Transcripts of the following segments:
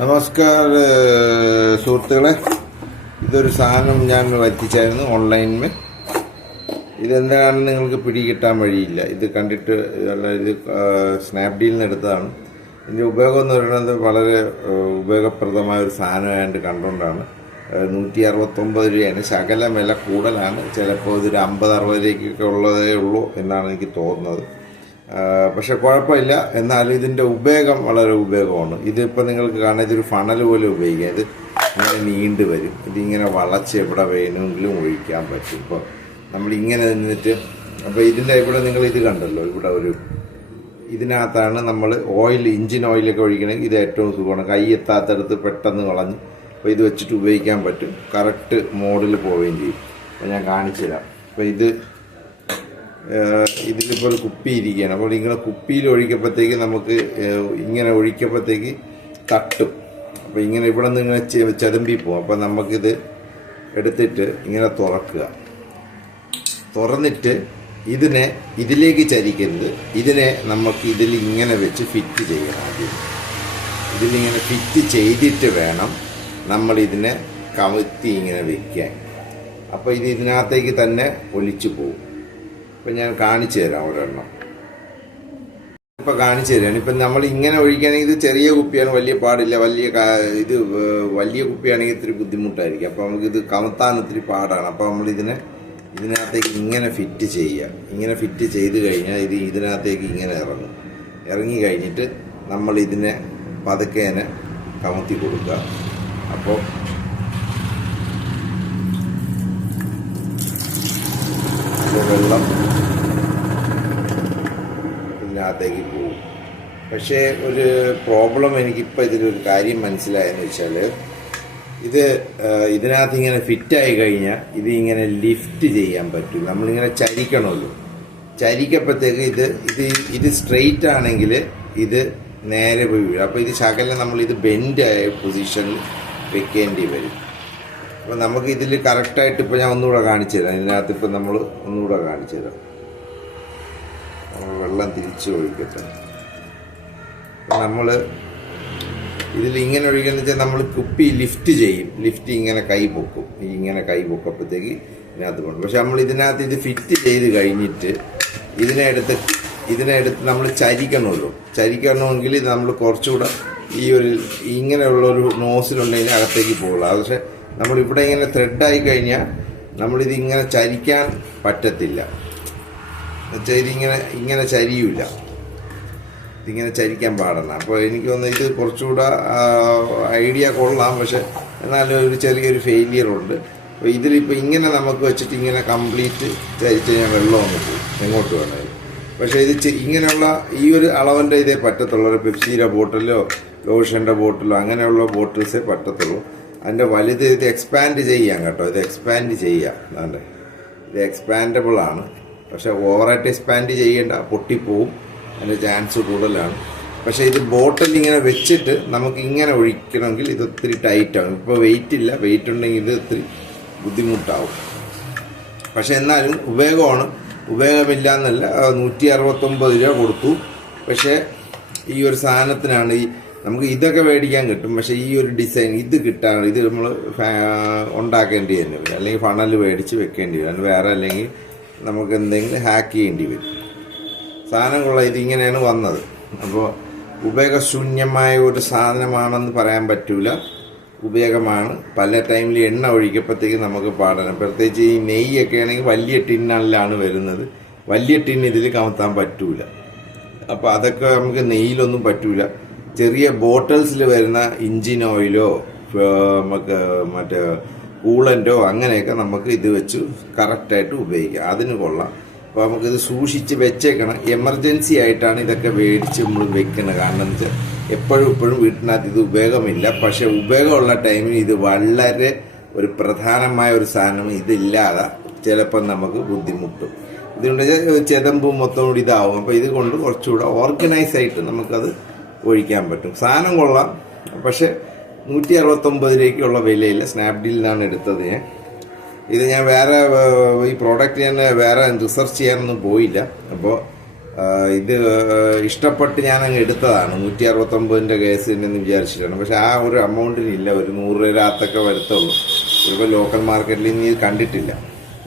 നമസ്കാർ സുഹൃത്തുക്കളെ, ഇതൊരു സാധനം ഞാൻ വരുത്തിച്ചായിരുന്നു ഓൺലൈനിൽ. ഇതെന്താണെന്ന് നിങ്ങൾക്ക് പിടികിട്ടാൻ വഴിയില്ല. ഇത് കണ്ടിട്ട് ഇത് സ്നാപ്ഡീലിൽ നിന്ന് എടുത്തതാണ്. ഇതിൻ്റെ ഉപയോഗം എന്ന് പറയുന്നത് വളരെ ഉപയോഗപ്രദമായ ഒരു സാധനമായിട്ട് കണ്ടുകൊണ്ടാണ്. 169 രൂപയാണ്. ശകലം വില കൂടുതലാണ്. ചിലപ്പോൾ ഇതൊരു 50-60 രൂപയ്ക്കൊക്കെ ഉള്ളതേ ഉള്ളൂ എന്നാണ് എനിക്ക് തോന്നുന്നത്. പക്ഷെ കുഴപ്പമില്ല. എന്നാലും ഇതിൻ്റെ ഉപയോഗം വളരെ ഉപയോഗമാണ്. ഇതിപ്പോൾ നിങ്ങൾക്ക് കാണാൻ ഇതൊരു ഫണൽ പോലെ ഉപയോഗിക്കാം. ഇത് ഇങ്ങനെ നീണ്ടു വരും. ഇതിങ്ങനെ വളച്ച് എവിടെ വേണമെങ്കിലും ഒഴിക്കാൻ പറ്റും. ഇപ്പോൾ നമ്മളിങ്ങനെ നിന്നിട്ട് അപ്പോൾ ഇതിൻ്റെ ഇവിടെ നിങ്ങൾ ഇത് കണ്ടല്ലോ, ഇവിടെ ഇതിനകത്താണ് നമ്മൾ ഇഞ്ചിൻ ഓയിലൊക്കെ ഒഴിക്കണമെങ്കിൽ ഇത് ഏറ്റവും സുഖമാണ്. കൈ എത്താത്തടുത്ത് പെട്ടെന്ന് കളഞ്ഞ് അപ്പോൾ ഇത് വെച്ചിട്ട് ഉപയോഗിക്കാൻ പറ്റും. കറക്റ്റ് മോഡിൽ പോവുകയും ചെയ്യും. അപ്പോൾ ഞാൻ കാണിച്ചു തരാം. അപ്പോൾ ഇതിലിപ്പോൾ ഒരു കുപ്പി ഇരിക്കുകയാണ്. അപ്പോൾ ഇങ്ങനെ കുപ്പിയിൽ ഒഴിക്കുമ്പോഴത്തേക്ക് നമുക്ക് ഇങ്ങനെ ഒഴിക്കുമ്പോഴത്തേക്ക് തട്ടും. അപ്പോൾ ഇങ്ങനെ ഇവിടെ നിന്ന് ഇങ്ങനെ ചതുമ്പി പോകും. അപ്പോൾ നമുക്കിത് എടുത്തിട്ട് ഇങ്ങനെ തുറന്നിട്ട് ഇതിലേക്ക് ചരിക്കരുത്. ഇതിനെ നമുക്ക് ഇതിൽ ഇങ്ങനെ വെച്ച് ഫിറ്റ് ചെയ്യണം. ആദ്യം ഇതിലിങ്ങനെ ഫിറ്റ് ചെയ്തിട്ട് വേണം നമ്മളിതിനെ കമഴ്ത്തി ഇങ്ങനെ വെക്കാൻ. അപ്പോൾ ഇതിനകത്തേക്ക് തന്നെ ഒലിച്ചു പോകും. ഇപ്പം ഞാൻ കാണിച്ചു തരാം ഒരെണ്ണം. ഇപ്പം കാണിച്ചു തരാം. ഇപ്പം നമ്മൾ ഇങ്ങനെ ഒഴിക്കുകയാണെങ്കിൽ ഇത് ചെറിയ കുപ്പിയാണ്, വലിയ പാടില്ല. വലിയ കുപ്പിയാണെങ്കിൽ ഇത്തിരി ബുദ്ധിമുട്ടായിരിക്കും. അപ്പോൾ നമുക്കിത് കമത്താൻ ഒത്തിരി പാടാണ്. അപ്പോൾ ഇതിനകത്തേക്ക് ഇങ്ങനെ ഫിറ്റ് ചെയ്യുക. ഇങ്ങനെ ഫിറ്റ് ചെയ്ത് കഴിഞ്ഞാൽ ഇതിനകത്തേക്ക് ഇങ്ങനെ ഇറങ്ങി കഴിഞ്ഞിട്ട് നമ്മൾ ഇതിനെ പതുക്കെ കമത്തി കൊടുക്കുക. അപ്പോൾ വെള്ളം ഇതിനകത്തേക്ക് പോകും. പക്ഷേ ഒരു പ്രോബ്ലം എനിക്കിപ്പോൾ ഇതിലൊരു കാര്യം മനസ്സിലായെന്ന് വെച്ചാൽ, ഇതിനകത്ത് ഇങ്ങനെ ഫിറ്റായി കഴിഞ്ഞാൽ ഇതിങ്ങനെ ലിഫ്റ്റ് ചെയ്യാൻ പറ്റും. നമ്മളിങ്ങനെ ചരിക്കണമല്ലോ. ചരിക്കപ്പോഴത്തേക്ക് ഇത് സ്ട്രെയിറ്റ് ആണെങ്കിൽ ഇത് നേരെ പോയി വീഴും. അപ്പോൾ ഇത് ശകലം നമ്മളിത് ബെൻഡായ പൊസിഷനിൽ വെക്കേണ്ടി വരും. അപ്പോൾ നമുക്ക് ഇതിൽ കറക്റ്റായിട്ട് ഇപ്പോൾ ഞാൻ ഒന്നുകൂടെ കാണിച്ചു തരാം. ഇതിനകത്ത് ഇപ്പം നമ്മൾ ഒന്നുകൂടെ കാണിച്ചു തരാം. വെള്ളം തിരിച്ച് ഒഴിക്കട്ടെ. നമ്മൾ ഇതിൽ ഇങ്ങനെ ഒഴിക്കുകയെന്ന് വെച്ചാൽ നമ്മൾ കുപ്പി ലിഫ്റ്റ് ചെയ്യും. ഇങ്ങനെ കൈ പൊക്കും. ഇങ്ങനെ കൈ പൊക്കപ്പോഴത്തേക്ക് ഇതിനകത്ത് പോകും. പക്ഷെ നമ്മൾ ഇതിനകത്ത് ഇത് ഫിറ്റ് ചെയ്ത് കഴിഞ്ഞിട്ട് ഇതിനെടുത്ത് നമ്മൾ ചരിക്കണമെങ്കിൽ ഇത് നമ്മൾ കുറച്ചുകൂടെ ഇങ്ങനെയുള്ളൊരു നോസിലുണ്ടെങ്കിൽ അകത്തേക്ക് പോകുള്ളൂ. പക്ഷെ നമ്മളിവിടെ ഇങ്ങനെ ത്രെഡായി കഴിഞ്ഞാൽ നമ്മളിത് ഇങ്ങനെ ചരിക്കാൻ പറ്റത്തില്ല. ഇങ്ങനെ ചരിയൂല. ഇതിങ്ങനെ ചരിക്കാൻ പാടില്ല. അപ്പോൾ എനിക്ക് തോന്നുന്നു ഇത് കുറച്ചുകൂടെ ഐഡിയ കൊള്ളാം. പക്ഷെ എന്നാലും ഒരു ചെറിയൊരു ഫെയിലിയറുണ്ട്. അപ്പോൾ ഇതിലിപ്പോൾ ഇങ്ങനെ നമുക്ക് വെച്ചിട്ട് ഇങ്ങനെ കംപ്ലീറ്റ് ചരിച്ച് കഴിഞ്ഞാൽ വെള്ളം അങ്ങ് പോകും എങ്ങോട്ട് വേണേലും. പക്ഷേ ഇങ്ങനെയുള്ള ഈ ഒരു അളവിൻ്റെ ഇതേ പറ്റത്തുള്ളൂ. ഒരു പെപ്സിയുടെ ബോട്ടിലോ ലോഷൻ്റെ ബോട്ടിലോ അങ്ങനെയുള്ള ബോട്ടിൽസേ പറ്റത്തുള്ളൂ. അതിൻ്റെ വലുത് ഇത് എക്സ്പാൻഡ് ചെയ്യാം കേട്ടോ. ഇത് എക്സ്പാൻഡ് ചെയ്യാം. ഇത് എക്സ്പാൻഡബിൾ ആണ്. പക്ഷെ ഓവറായിട്ട് എക്സ്പാൻഡ് ചെയ്യേണ്ട, പൊട്ടിപ്പോവും. അതിൻ്റെ ചാൻസ് കൂടുതലാണ്. പക്ഷേ ഇത് ബോട്ടിൽ ഇങ്ങനെ വെച്ചിട്ട് നമുക്ക് ഇങ്ങനെ ഒഴിക്കണമെങ്കിൽ ഇത് ഒത്തിരി ടൈറ്റാവും. ഇപ്പോൾ വെയിറ്റ് ഉണ്ടെങ്കിൽ ഇത് ഒത്തിരി ബുദ്ധിമുട്ടാവും. പക്ഷെ എന്നാലും ഉപയോഗമില്ല എന്നല്ല. 169 രൂപ കൊടുത്തു. പക്ഷേ ഈ ഒരു സാധനത്തിനാണ് നമുക്ക് ഇതൊക്കെ മേടിക്കാൻ കിട്ടും. പക്ഷേ ഈ ഒരു ഡിസൈൻ ഇത് നമ്മൾ ഉണ്ടാക്കേണ്ടി വരും. അല്ലെങ്കിൽ ഫണൽ മേടിച്ച് വെക്കേണ്ടി വരും. വേറെ അല്ലെങ്കിൽ നമുക്ക് എന്തെങ്കിലും ഹാക്ക് ചെയ്യേണ്ടി വരും. സാധനം കൊള്ളാം. ഇതിങ്ങനെയാണ് വന്നത്. അപ്പോൾ ഉപയോഗശൂന്യമായ ഒരു സാധനമാണെന്ന് പറയാൻ പറ്റൂല. ഉപയോഗമാണ്. പല ടൈമിൽ എണ്ണ ഒഴിക്കപ്പോഴത്തേക്ക് നമുക്ക് പാടാണ്. പ്രത്യേകിച്ച് ഈ നെയ്യൊക്കെ ആണെങ്കിൽ വലിയ ടിന്നിലാണ് വരുന്നത്. വലിയ ടിൻ ഇതിൽ കമത്താൻ പറ്റൂല. അപ്പോൾ അതൊക്കെ നമുക്ക് നെയ്യിലൊന്നും പറ്റൂല. ചെറിയ ബോട്ടിൽസിൽ വരുന്ന ഇഞ്ചിൻ ഓയിലോ നമുക്ക് മറ്റേ കൂളൻ്റോ അങ്ങനെയൊക്കെ നമുക്ക് ഇത് വെച്ച് കറക്റ്റായിട്ട് ഉപയോഗിക്കാം. അതിന് കൊള്ളാം. അപ്പോൾ നമുക്കിത് സൂക്ഷിച്ച് വെച്ചേക്കണം. എമർജൻസി ആയിട്ടാണ് ഇതൊക്കെ മേടിച്ച് നമ്മൾ വെക്കുന്നത്. കാരണം എന്ന് വെച്ചാൽ എപ്പോഴും വീട്ടിനകത്ത് ഇത് ഉപയോഗമില്ല. പക്ഷെ ഉപയോഗമുള്ള ടൈമിൽ ഇത് വളരെ ഒരു പ്രധാനമായ ഒരു സാധനം. ഇതില്ലാതെ ചിലപ്പോൾ നമുക്ക് ബുദ്ധിമുട്ടും. ഇതുകൊണ്ട് ചെതമ്പ് മൊത്തം കൂടി ഇതാവും. അപ്പോൾ ഇത് കൊണ്ട് കുറച്ചുകൂടെ ഓർഗനൈസ് ആയിട്ട് നമുക്കത് ഒഴിക്കാൻ പറ്റും. സാധനം കൊള്ളാം. പക്ഷെ 169 രൂപയ്ക്കുള്ള വിലയില്ല. സ്നാപ്ഡീലിൽ നിന്നാണ് എടുത്തത് ഞാൻ. ഇത് ഞാൻ ഈ പ്രോഡക്റ്റ് ഞാൻ വേറെ റിസർച്ച് ചെയ്യാനൊന്നും പോയില്ല. അപ്പോൾ ഇത് ഇഷ്ടപ്പെട്ട് ഞാൻ അങ്ങ് എടുത്തതാണ് 169 കേസിനെന്ന് വിചാരിച്ചിട്ടാണ്. പക്ഷെ ആ ഒരു എമൗണ്ടിനില്ല, ഒരു 100 രൂപത്തൊക്കെ വരുത്തുള്ളൂ. ഇപ്പോൾ ലോക്കൽ മാർക്കറ്റിൽ ഇനി ഇത് കണ്ടിട്ടില്ല.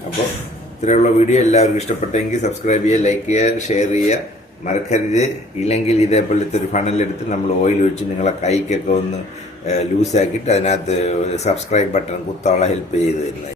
അപ്പോൾ ഇത്രയുള്ള വീഡിയോ എല്ലാവർക്കും ഇഷ്ടപ്പെട്ടെങ്കിൽ സബ്സ്ക്രൈബ് ചെയ്യുക, ലൈക്ക് ചെയ്യുക, ഷെയർ ചെയ്യുക, മറക്കരുത്. ഇല്ലെങ്കിൽ ഇതേപോലത്തെ ഒരു ഫണലെടുത്ത് നമ്മൾ ഓയിൽ ഒഴിച്ച് നിങ്ങളെ കൈക്കൊക്കെ ഒന്ന് ലൂസാക്കിയിട്ട് അതിനകത്ത് സബ്സ്ക്രൈബ് ബട്ടൺ കുത്തോളം ഹെൽപ്പ് ചെയ്ത് തരുന്നത്.